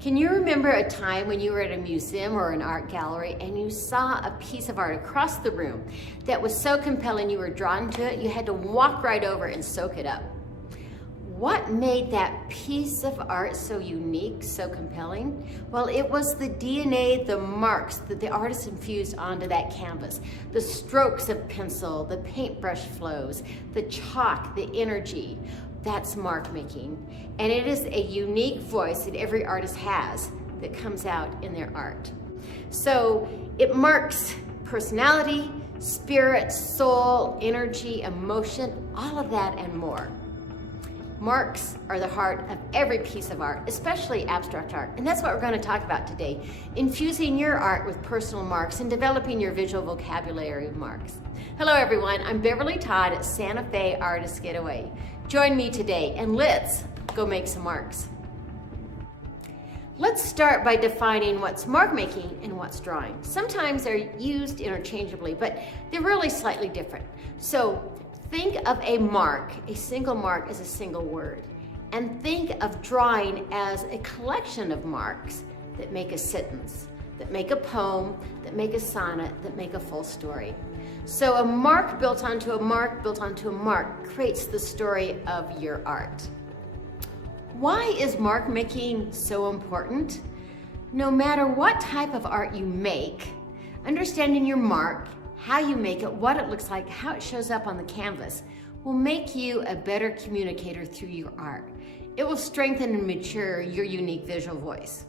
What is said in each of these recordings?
Can you remember a time when you were at a museum or an art gallery and you saw a piece of art across the room that was so compelling you were drawn to it, you had to walk right over and soak it up? What made that piece of art so unique, so compelling? Well, it was the DNA, the marks that the artist infused onto that canvas. The strokes of pencil, the paintbrush flows, the chalk, the energy. That's mark making. And it is a unique voice that every artist has that comes out in their art. So it marks personality, spirit, soul, energy, emotion, all of that and more. Marks are the heart of every piece of art, especially abstract art. And that's what we're going to talk about today. Infusing your art with personal marks and developing your visual vocabulary of marks. Hello everyone, I'm Beverly Todd at Santa Fe Artist Getaway. Join me today and let's go make some marks. Let's start by defining what's mark making and what's drawing. Sometimes they're used interchangeably, but they're really slightly different. So think of a mark, a single mark, as a single word, and think of drawing as a collection of marks that make a sentence, that make a poem, that make a sonnet, that make a full story. So a mark built onto a mark built onto a mark creates the story of your art. Why is mark making so important? No matter what type of art you make, understanding your mark, how you make it, what it looks like, how it shows up on the canvas will make you a better communicator through your art. It will strengthen and mature your unique visual voice.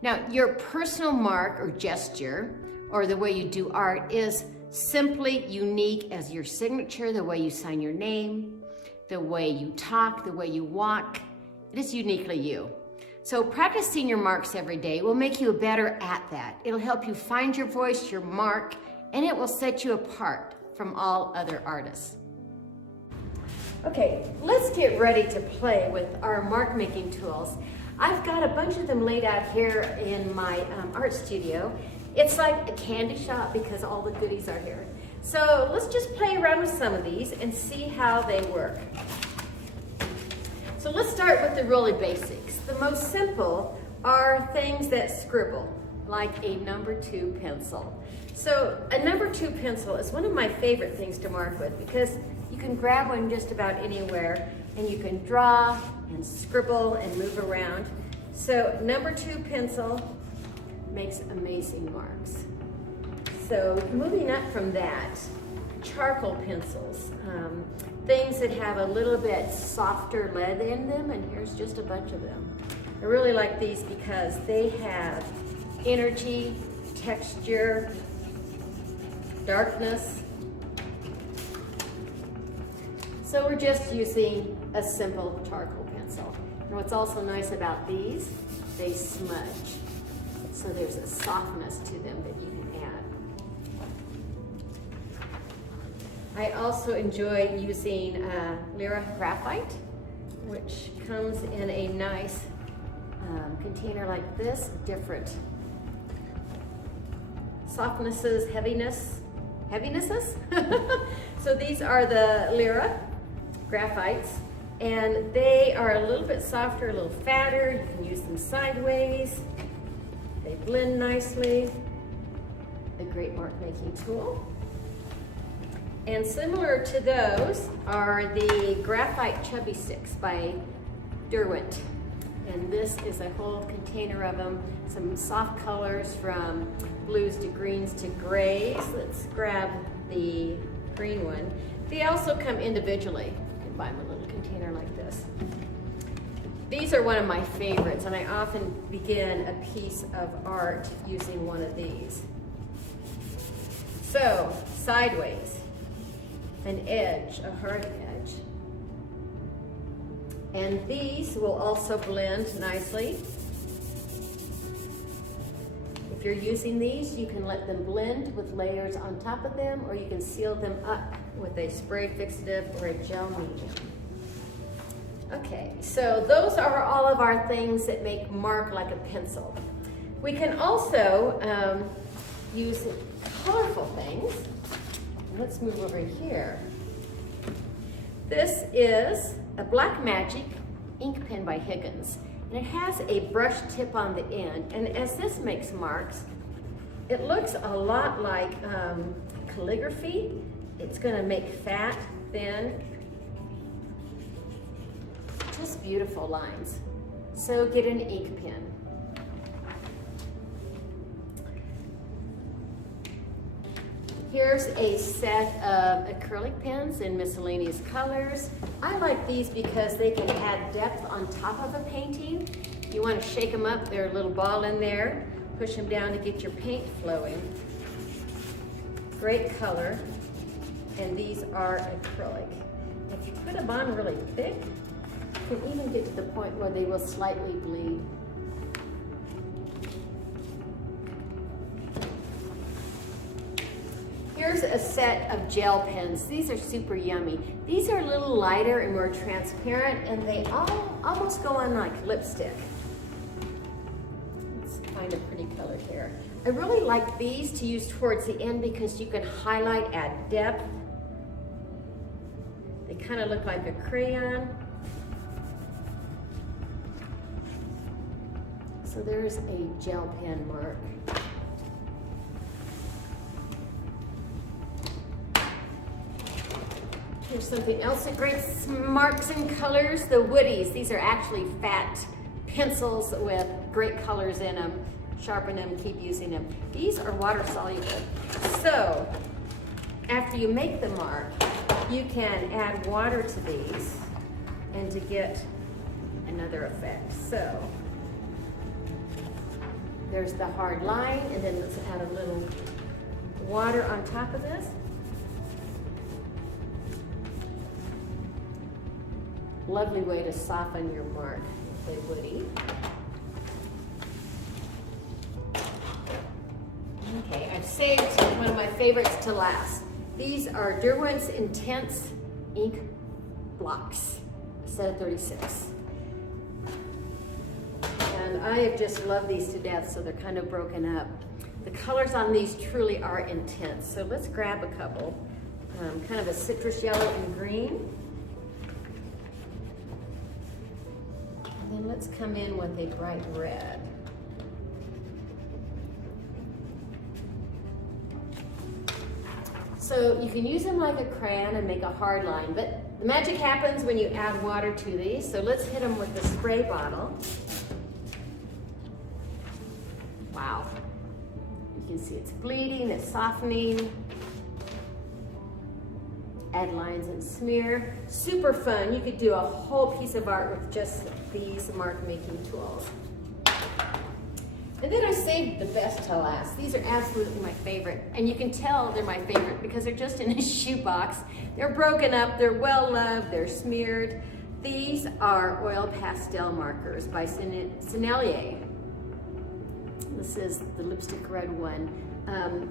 Now, your personal mark or gesture, or the way you do art, is simply unique as your signature, the way you sign your name, the way you talk, the way you walk. It is uniquely you. So practicing your marks every day will make you better at that. It'll help you find your voice, your mark, and it will set you apart from all other artists. Okay, let's get ready to play with our mark making tools. I've got a bunch of them laid out here in my art studio. It's like a candy shop because all the goodies are here. So let's just play around with some of these and see how they work. So let's start with the really basics. The most simple are things that scribble, like a number 2 pencil. So a number 2 pencil is one of my favorite things to mark with because you can grab one just about anywhere and you can draw and scribble and move around. So number 2 pencil makes amazing marks. So moving up from that, charcoal pencils, things that have a little bit softer lead in them, and here's just a bunch of them. I really like these because they have energy, texture, darkness. So we're just using a simple charcoal pencil. And what's also nice about these, they smudge. So there's a softness to them that you can add. I also enjoy using Lyra graphite, which comes in a nice container like this, different softnesses, heavinesses. So these are the Lyra graphites, and they are a little bit softer, a little fatter. You can use them sideways. They blend nicely. A great mark making tool. And similar to those are the graphite chubby sticks by Derwent. And this is a whole container of them. Some soft colors from blues to greens to grays. Let's grab the green one. They also come individually. You can buy them in a little container like this. These are one of my favorites, and I often begin a piece of art using one of these. So, sideways, an edge, a hard edge. And these will also blend nicely. If you're using these, you can let them blend with layers on top of them, or you can seal them up with a spray fixative or a gel medium. Okay, so those are all of our things that make mark like a pencil. We can also use colorful things. Let's move over here. This is a Black Magic ink pen by Higgins. And it has a brush tip on the end. And as this makes marks, it looks a lot like calligraphy. It's gonna make fat, thin, just beautiful lines. So get an ink pen. Here's a set of acrylic pens in miscellaneous colors. I like these because they can add depth on top of a painting. You want to shake them up, they're a little ball in there. Push them down to get your paint flowing. Great color. And these are acrylic. If you put them on really thick, you can even get to the point where they will slightly bleed. Here's a set of gel pens. These are super yummy. These are a little lighter and more transparent, and they all almost go on like lipstick. Let's find a pretty color here. I really like these to use towards the end because you can highlight, add depth. They kind of look like a crayon. So there's a gel pen mark. Here's something else that great marks and colors, the woodies. These are actually fat pencils with great colors in them. Sharpen them, keep using them. These are water soluble. So after you make the mark, you can add water to these and to get another effect. So there's the hard line, and then let's add a little water on top of this. Lovely way to soften your mark with a woody. Okay, I've saved one of my favorites to last. These are Derwent's Intense ink blocks, a set of 36. And I have just loved these to death, so they're kind of broken up. The colors on these truly are intense. So let's grab a couple, kind of a citrus yellow and green. And then let's come in with a bright red. So you can use them like a crayon and make a hard line, but the magic happens when you add water to these. So let's hit them with the spray bottle. Wow. You can see it's bleeding, it's softening. Add lines and smear. Super fun. You could do a whole piece of art with just these mark making tools. And then I saved the best to last. These are absolutely my favorite. And you can tell they're my favorite because they're just in a shoebox. They're broken up, they're well loved, they're smeared. These are oil pastel markers by Sennelier. This is the lipstick red one.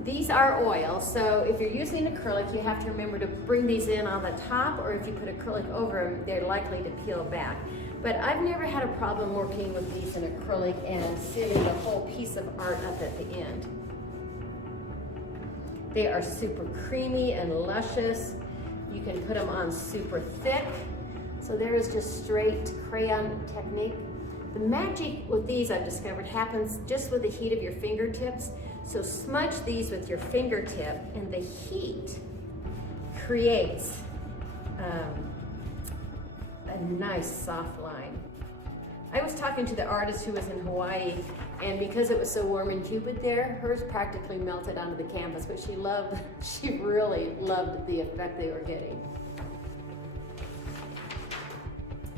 These are oil, so if you're using acrylic, you have to remember to bring these in on the top, or if you put acrylic over them, they're likely to peel back. But I've never had a problem working with these in acrylic and sealing the whole piece of art up at the end. They are super creamy and luscious. You can put them on super thick. So there is just straight crayon technique. The magic with these, I've discovered, happens just with the heat of your fingertips. So smudge these with your fingertip, and the heat creates a nice soft line. I was talking to the artist who was in Hawaii, and because it was so warm and humid there, hers practically melted onto the canvas, but she really loved the effect they were getting.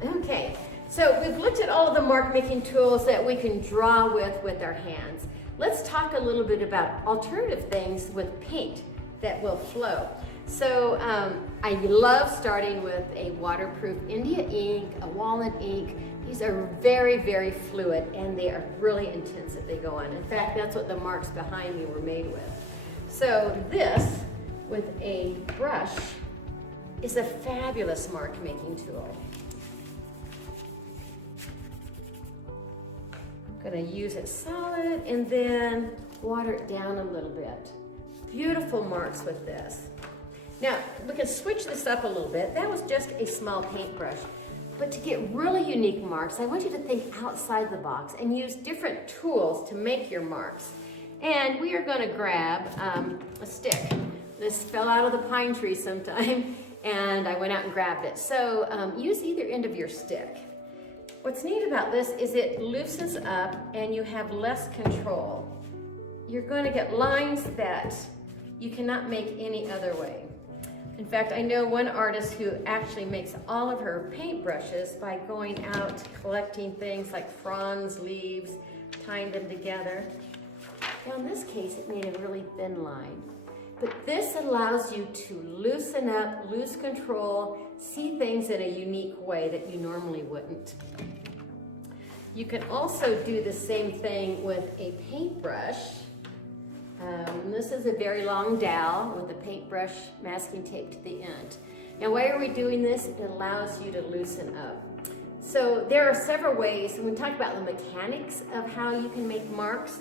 Okay, so we've looked at all of the mark making tools that we can draw with our hands. Let's talk a little bit about alternative things with paint that will flow. So I love starting with a waterproof India ink, a walnut ink. These are very, very fluid, and they are really intense that they go on. In fact, that's what the marks behind me were made with. So this, with a brush, is a fabulous mark making tool. I'm gonna use it solid and then water it down a little bit. Beautiful marks with this. Now, we can switch this up a little bit. That was just a small paintbrush. But to get really unique marks, I want you to think outside the box and use different tools to make your marks. And we are going to grab a stick. This fell out of the pine tree sometime, and I went out and grabbed it. So use either end of your stick. What's neat about this is it loosens up and you have less control. You're going to get lines that you cannot make any other way. In fact, I know one artist who actually makes all of her paintbrushes by going out, collecting things like fronds, leaves, tying them together. Now in this case, it made a really thin line. But this allows you to loosen up, lose control, see things in a unique way that you normally wouldn't. You can also do the same thing with a paintbrush. This is a very long dowel with a paintbrush masking tape to the end. Now why are we doing this? It allows you to loosen up. So there are several ways, and we talk about the mechanics of how you can make marks.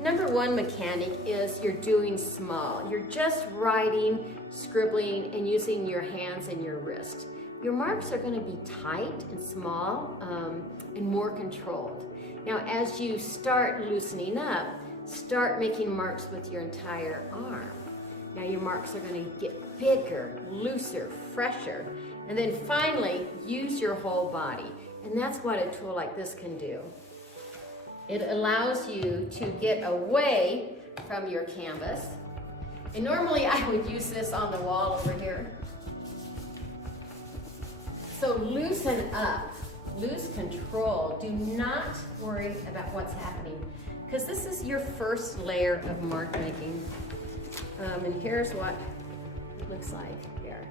Number one mechanic is you're doing small. You're just writing, scribbling, and using your hands and your wrist. Your marks are going to be tight and small and more controlled. Now as you start loosening up, start making marks with your entire arm. Now your marks are going to get bigger, looser, fresher, and then finally use your whole body. And that's what a tool like this can do. It allows you to get away from your canvas. And normally I would use this on the wall over here. So loosen up, lose control. Do not worry about what's happening, because this is your first layer of mark making. And here's what it looks like here.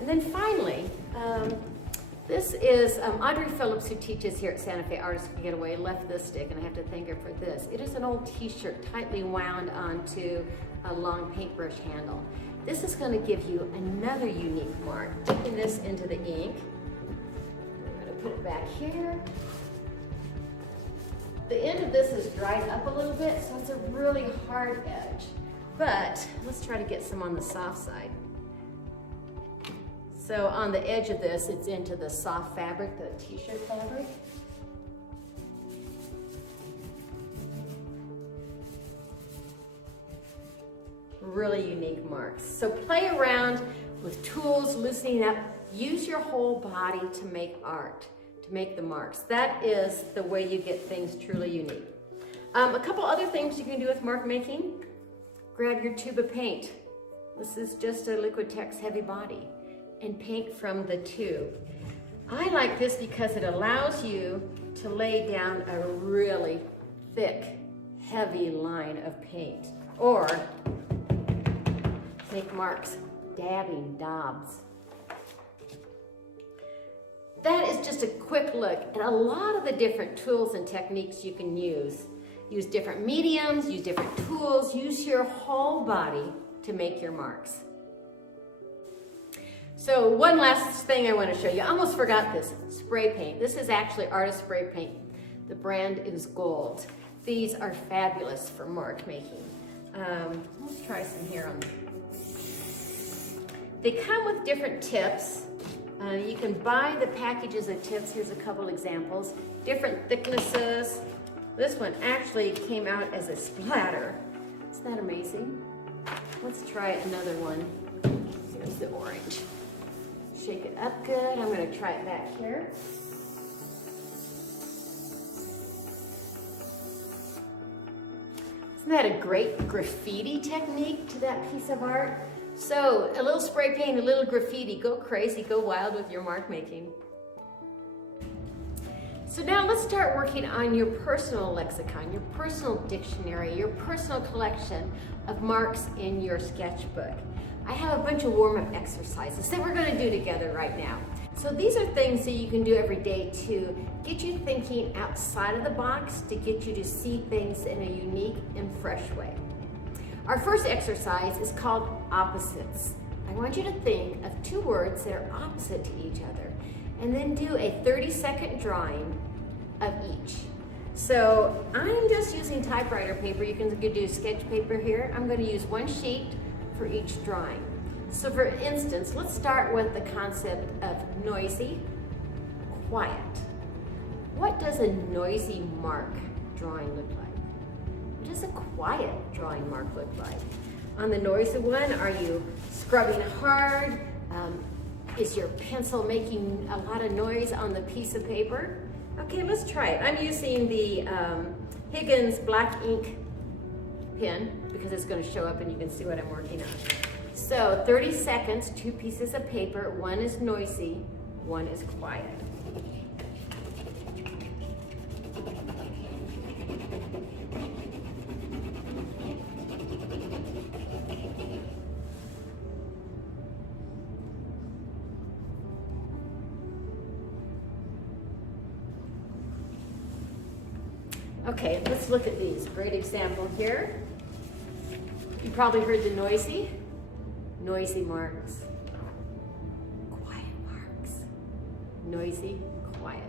And then finally, this is Audrey Phillips, who teaches here at Santa Fe Artist Getaway, left this stick, and I have to thank her for this. It is an old t-shirt tightly wound onto a long paintbrush handle. This is going to give you another unique mark. Dipping this into the ink. I'm going to put it back here. The end of this is dried up a little bit, so it's a really hard edge. But let's try to get some on the soft side. So on the edge of this, it's into the soft fabric, the t-shirt fabric. Really unique marks. So play around with tools, loosening up. Use your whole body to make art, to make the marks. That is the way you get things truly unique. A couple other things you can do with mark making. Grab your tube of paint. This is just a Liquitex heavy body, and paint from the tube. I like this because it allows you to lay down a really thick, heavy line of paint, or make marks dabbing daubs. That is just a quick look at a lot of the different tools and techniques you can use. Use different mediums, use different tools, use your whole body to make your marks. So one last thing I want to show you. I almost forgot this. Spray paint. This is actually artist spray paint. The brand is Gold. These are fabulous for mark making. Let's try some here on. They come with different tips. You can buy the packages of tips. Here's a couple examples. Different thicknesses. This one actually came out as a splatter. Isn't that amazing? Let's try another one. Here's the orange. Shake it up good. I'm going to try it back here. Isn't that a great graffiti technique to that piece of art? So a little spray paint, a little graffiti. Go crazy, go wild with your mark making. So now let's start working on your personal lexicon, your personal dictionary, your personal collection of marks in your sketchbook. I have a bunch of warm-up exercises that we're going to do together right now. So these are things that you can do every day to get you thinking outside of the box, to get you to see things in a unique and fresh way. Our first exercise is called opposites. I want you to think of two words that are opposite to each other, and then do a 30-second drawing of each. So I'm just using typewriter paper. You can do sketch paper here. I'm going to use one sheet for each drawing. So for instance, let's start with the concept of noisy, quiet. What does a noisy mark drawing look like? What does a quiet drawing mark look like? On the noisy one, are you scrubbing hard? Is your pencil making a lot of noise on the piece of paper? Okay, let's try it. I'm using the Higgins black ink pen because it's going to show up and you can see what I'm working on. So 30 seconds, 2 pieces of paper. One is noisy, one is quiet. Okay, let's look at these. Great example here. You probably heard the noisy marks, quiet marks, noisy, quiet.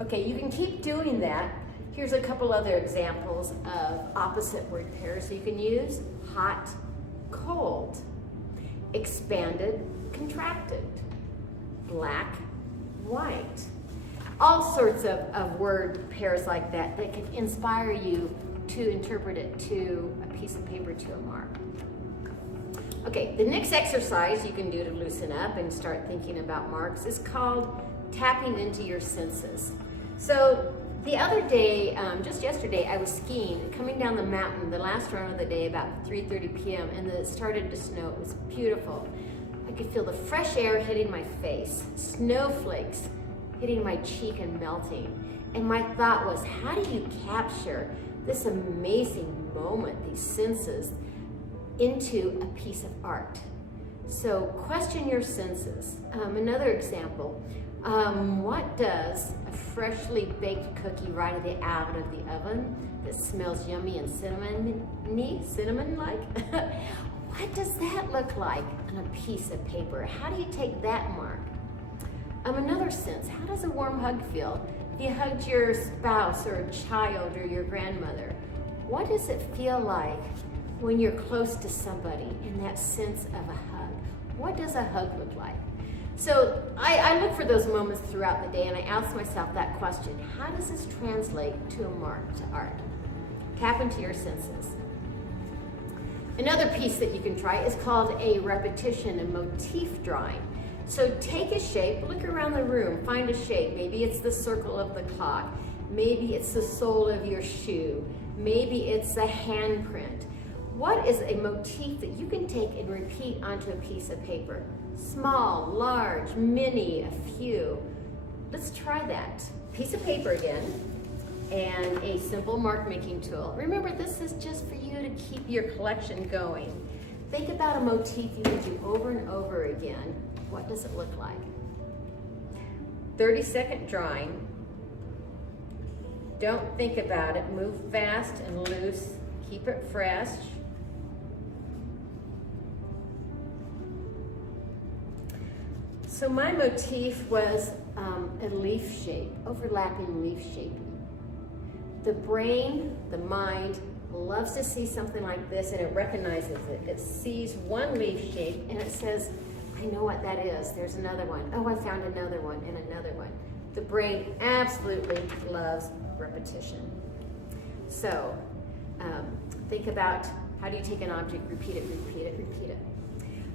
Okay, you can keep doing that. Here's a couple other examples of opposite word pairs you can use. Hot, cold, expanded, contracted, black, white. All sorts of word pairs like that that can inspire you to interpret it to a piece of paper, to a mark. Okay, the next exercise you can do to loosen up and start thinking about marks is called tapping into your senses. So the other day, just yesterday, I was skiing, coming down the mountain, the last run of the day, about 3:30 p.m., and it started to snow. It was beautiful. I could feel the fresh air hitting my face, snowflakes hitting my cheek and melting. And my thought was, how do you capture this amazing moment, these senses, into a piece of art? So question your senses. Another example, what does a freshly baked cookie right out of the oven that smells yummy and cinnamon-like? What does that look like on a piece of paper? How do you take that mark? Another sense, how does a warm hug feel? If you hugged your spouse or a child or your grandmother, what does it feel like when you're close to somebody in that sense of a hug? What does a hug look like? So I look for those moments throughout the day and I ask myself that question, how does this translate to a mark, to art? Tap into your senses. Another piece that you can try is called a repetition, a motif drawing. So take a shape, look around the room, find a shape. Maybe it's the circle of the clock. Maybe it's the sole of your shoe. Maybe it's a handprint. What is a motif that you can take and repeat onto a piece of paper? Small, large, mini, a few. Let's try that. Piece of paper again, and a simple mark making tool. Remember, this is just for you to keep your collection going. Think about a motif you can do over and over again. What does it look like? 30-second drawing. Don't think about it. Move fast and loose. Keep it fresh. So my motif was a leaf shape, overlapping leaf shaping. The brain, the mind, loves to see something like this and it recognizes it. It sees one leaf shape and it says, I know what that is. There's another one. Oh, I found another one and another one. The brain absolutely loves repetition. So think about how do you take an object, repeat it, repeat it, repeat it.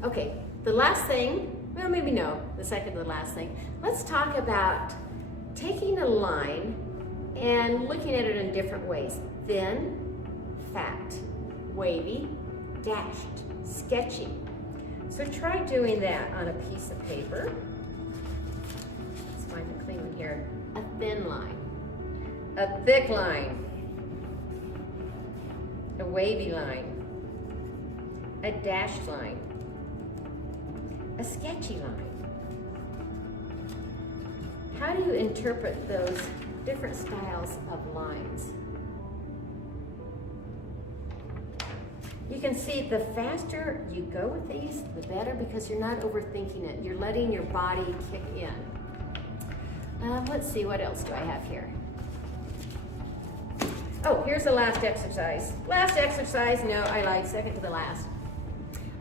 Okay, the last thing, well, maybe no, the second to the last thing. Let's talk about taking a line and looking at it in different ways. Thin, fat, wavy, dashed, sketchy. So try doing that on a piece of paper. Let's find a clean one here. A thin line, a thick line, a wavy line, a dashed line, a sketchy line. How do you interpret those different styles of lines? You can see the faster you go with these, the better, because you're not overthinking it. You're letting your body kick in. Let's see, what else do I have here? Oh, here's the last exercise. Last exercise, no, I lied, second to the last.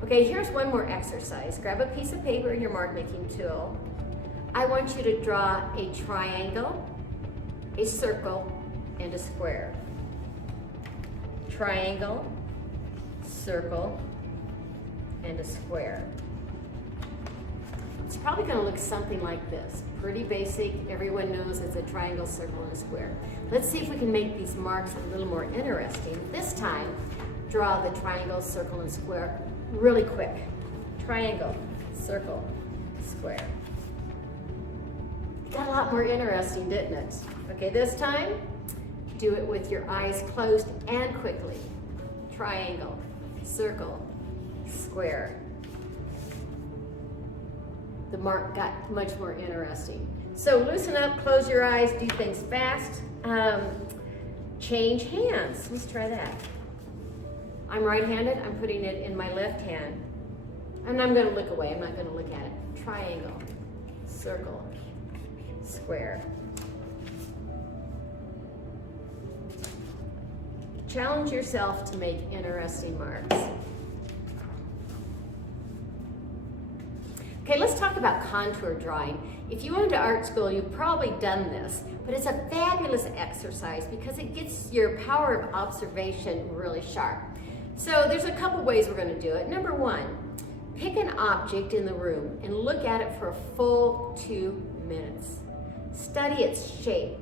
Okay, here's one more exercise. Grab a piece of paper and your mark making tool. I want you to draw a triangle, a circle, and a square. Triangle, circle, and a square. It's probably going to look something like this. Pretty basic. Everyone knows it's a triangle, circle, and a square. Let's see if we can make these marks a little more interesting. This time, draw the triangle, circle, and square really quick. Triangle, circle, square. Got a lot more interesting, didn't it? Okay, this time, do it with your eyes closed and quickly. Triangle, circle, square. The mark got much more interesting. So loosen up, close your eyes, do things fast. Change hands. Let's try that. I'm right-handed, I'm putting it in my left hand. And I'm gonna look away, I'm not gonna look at it. Triangle, circle, square. Challenge yourself to make interesting marks. Okay, let's talk about contour drawing. If you went to art school, you've probably done this, but it's a fabulous exercise because it gets your power of observation really sharp. So there's a couple ways we're gonna do it. Number one, pick an object in the room and look at it for a full 2 minutes. Study its shape,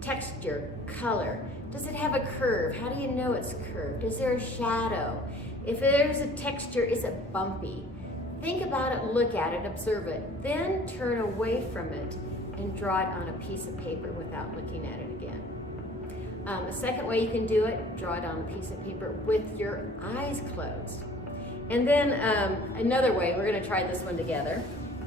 texture, color. Does it have a curve? How do you know it's curved? Is there a shadow? If there's a texture, is it bumpy? Think about it, look at it, observe it, then turn away from it and draw it on a piece of paper without looking at it again. A second way you can do it, draw it on a piece of paper with your eyes closed. And then another way, we're gonna try this one together,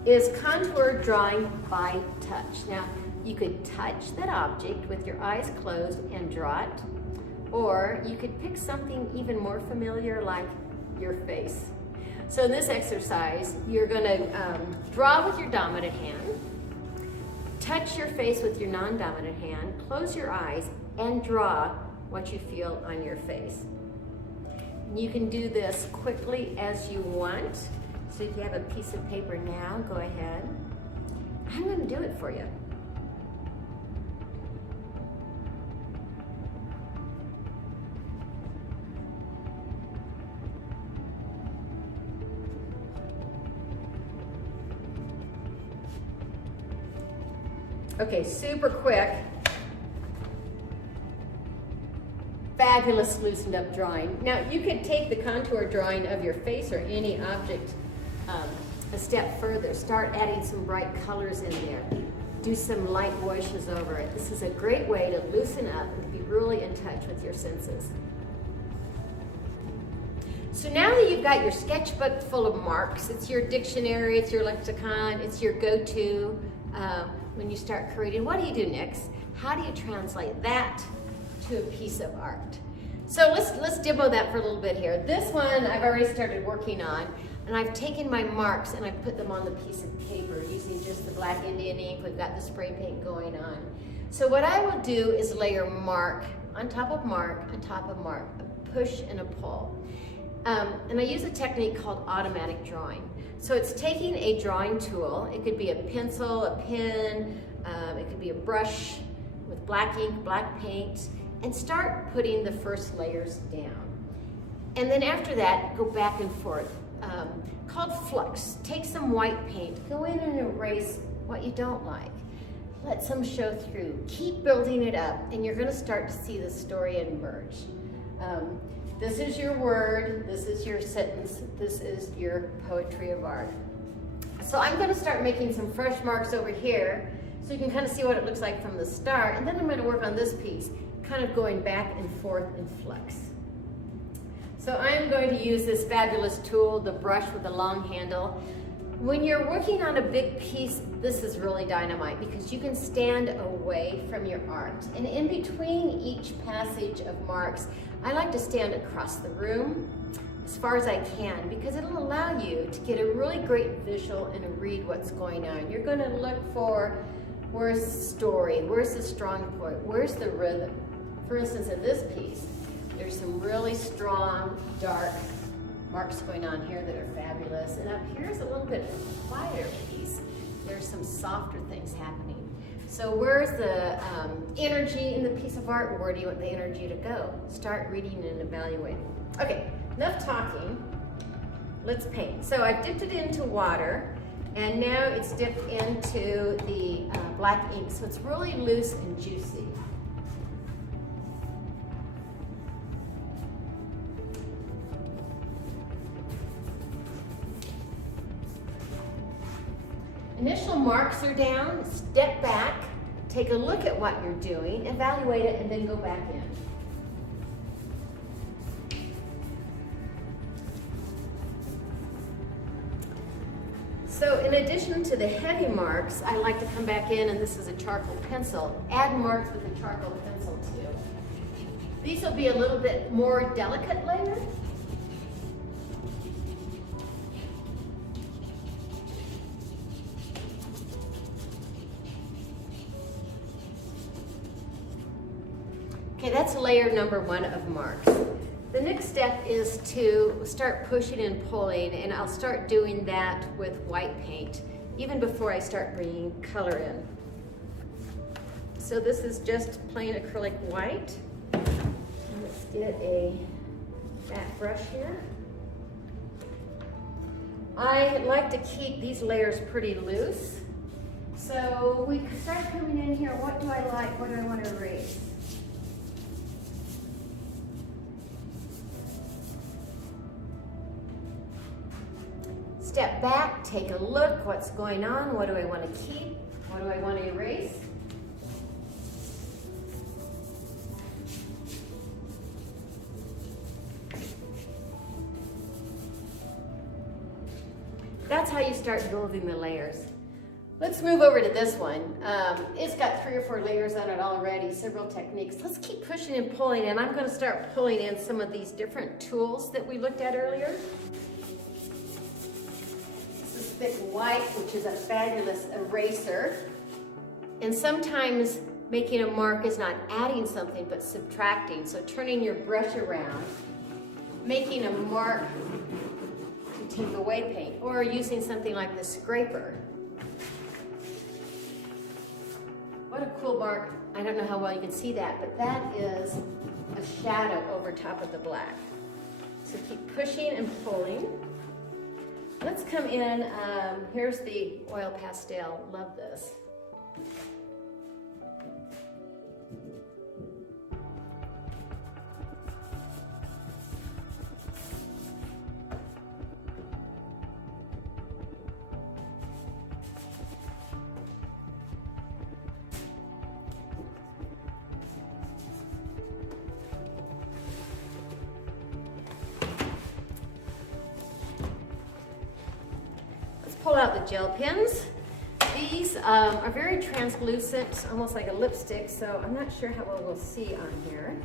is contour drawing by touch. Now, you could touch that object with your eyes closed and draw it, or you could pick something even more familiar like your face. So in this exercise, you're gonna draw with your dominant hand, touch your face with your non-dominant hand, close your eyes, and draw what you feel on your face. You can do this quickly as you want. So if you have a piece of paper now, go ahead. I'm gonna do it for you. Okay, super quick. Fabulous loosened up drawing. Now you could take the contour drawing of your face or any object a step further. Start adding some bright colors in there. Do some light washes over it. This is a great way to loosen up and be really in touch with your senses. So now that you've got your sketchbook full of marks, it's your dictionary, it's your lexicon, it's your go-to when you start creating, what do you do next? How do you translate that to a piece of art? So let's demo that for a little bit here. This one I've already started working on, and I've taken my marks and I put them on the piece of paper using just the black Indian ink. We've got the spray paint going on. So what I will do is layer mark on top of mark on top of mark, a push and a pull. And I use a technique called automatic drawing. So it's taking a drawing tool, it could be a pencil, a pen, it could be a brush with black ink, black paint, and start putting the first layers down. And then after that, go back and forth, called flux. Take some white paint, go in and erase what you don't like. Let some show through. Keep building it up, and you're gonna start to see the story emerge. This is your word, this is your sentence, this is your poetry of art. So I'm gonna start making some fresh marks over here so you can kind of see what it looks like from the start, and then I'm gonna work on this piece, kind of going back and forth in flux. So I'm going to use this fabulous tool, the brush with the long handle. When you're working on a big piece, this is really dynamite because you can stand away from your art. And in between each passage of marks, I like to stand across the room as far as I can because it'll allow you to get a really great visual and read what's going on. You're gonna look for where's the story, where's the strong point, where's the rhythm. For instance, in this piece, there's some really strong, dark marks going on here that are fabulous. And up here's a little bit quieter piece. There's some softer things happening. So where's the energy in the piece of art? Where do you want the energy to go? Start reading and evaluating. Okay, enough talking. Let's paint. So I've dipped it into water, and now it's dipped into the black ink, so it's really loose and juicy. Initial marks are down, step back, take a look at what you're doing, evaluate it, and then go back in. So in addition to the heavy marks, I like to come back in, and this is a charcoal pencil, add marks with a charcoal pencil too. These will be a little bit more delicate layer. Okay, that's layer number 1 of marks. The next step is to start pushing and pulling, and I'll start doing that with white paint, even before I start bringing color in. So this is just plain acrylic white. And let's get a fat brush here. I like to keep these layers pretty loose. So we start coming in here, what do I like, what do I want to erase? Step back, take a look, what's going on, what do I want to keep, what do I want to erase? That's how you start building the layers. Let's move over to this one. It's got 3 or 4 layers on it already, several techniques. Let's keep pushing and pulling, and I'm going to start pulling in some of these different tools that we looked at earlier. Thick white, which is a fabulous eraser. And sometimes making a mark is not adding something, but subtracting. So turning your brush around, making a mark to take away paint, or using something like the scraper. What a cool mark. I don't know how well you can see that, but that is a shadow over top of the black. So keep pushing and pulling. Let's come in, here's the oil pastel, love this. Pull out the gel pens. These are very translucent, almost like a lipstick, so I'm not sure how well we'll see on here.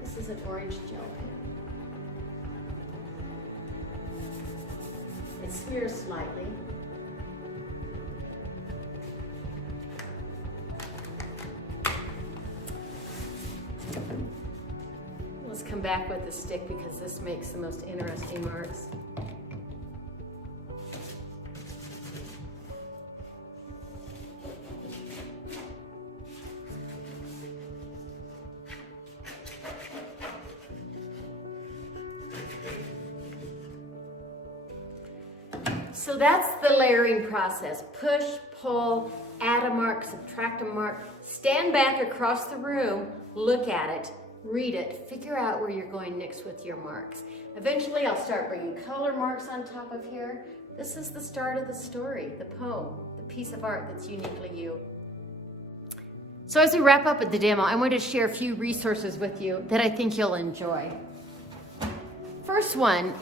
This is an orange gel pen. It smears slightly. Let's come back with the stick because this makes the most interesting marks. So that's the layering process. Push, pull, add a mark, subtract a mark, stand back across the room, look at it, read it, figure out where you're going next with your marks. Eventually I'll start bringing color marks on top of here. This is the start of the story, the poem, the piece of art that's uniquely you. So as we wrap up at the demo, I want to share a few resources with you that I think you'll enjoy. First one,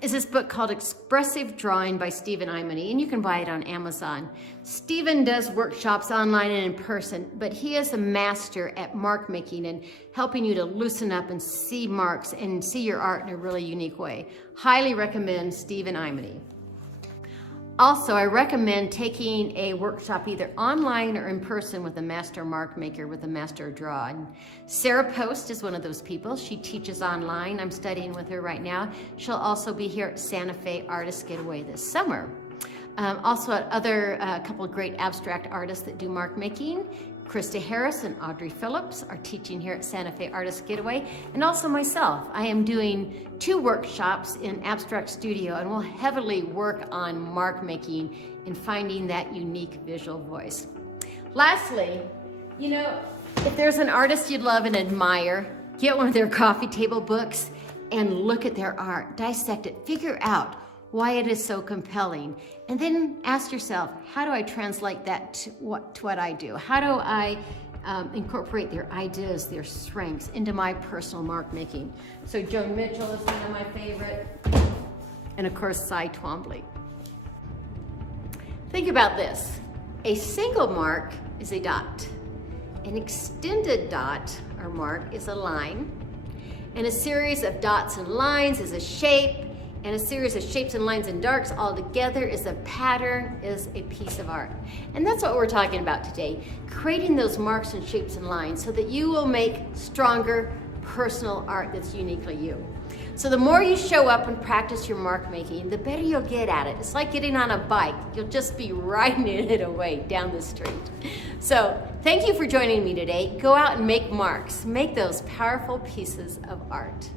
is this book called Expressive Drawing by Stephen Imony, and you can buy it on Amazon. Stephen does workshops online and in person, but he is a master at mark making and helping you to loosen up and see marks and see your art in a really unique way. Highly recommend Stephen Imony. Also, I recommend taking a workshop either online or in person with a master mark maker, with a master draw. And Sarah Post is one of those people. She teaches online. I'm studying with her right now. She'll also be here at Santa Fe Artist Getaway this summer. Also at other couple of great abstract artists that do mark making. Krista Harris and Audrey Phillips are teaching here at Santa Fe Artist Getaway, and also myself. I am doing 2 workshops in Abstract Studio, and we'll heavily work on mark making and finding that unique visual voice. Lastly, you know, if there's an artist you love and admire, get one of their coffee table books and look at their art, dissect it, figure out why it is so compelling. And then ask yourself, how do I translate that to what I do? How do I incorporate their ideas, their strengths into my personal mark making? So Joan Mitchell is one of my favorite, and of course, Cy Twombly. Think about this. A single mark is a dot. An extended dot or mark is a line. And a series of dots and lines is a shape. And a series of shapes and lines and darks all together is a pattern, is a piece of art. And that's what we're talking about today, creating those marks and shapes and lines so that you will make stronger personal art that's uniquely you. So the more you show up and practice your mark making, the better you'll get at it. It's like getting on a bike. You'll just be riding it away down the street. So thank you for joining me today. Go out and make marks. Make those powerful pieces of art.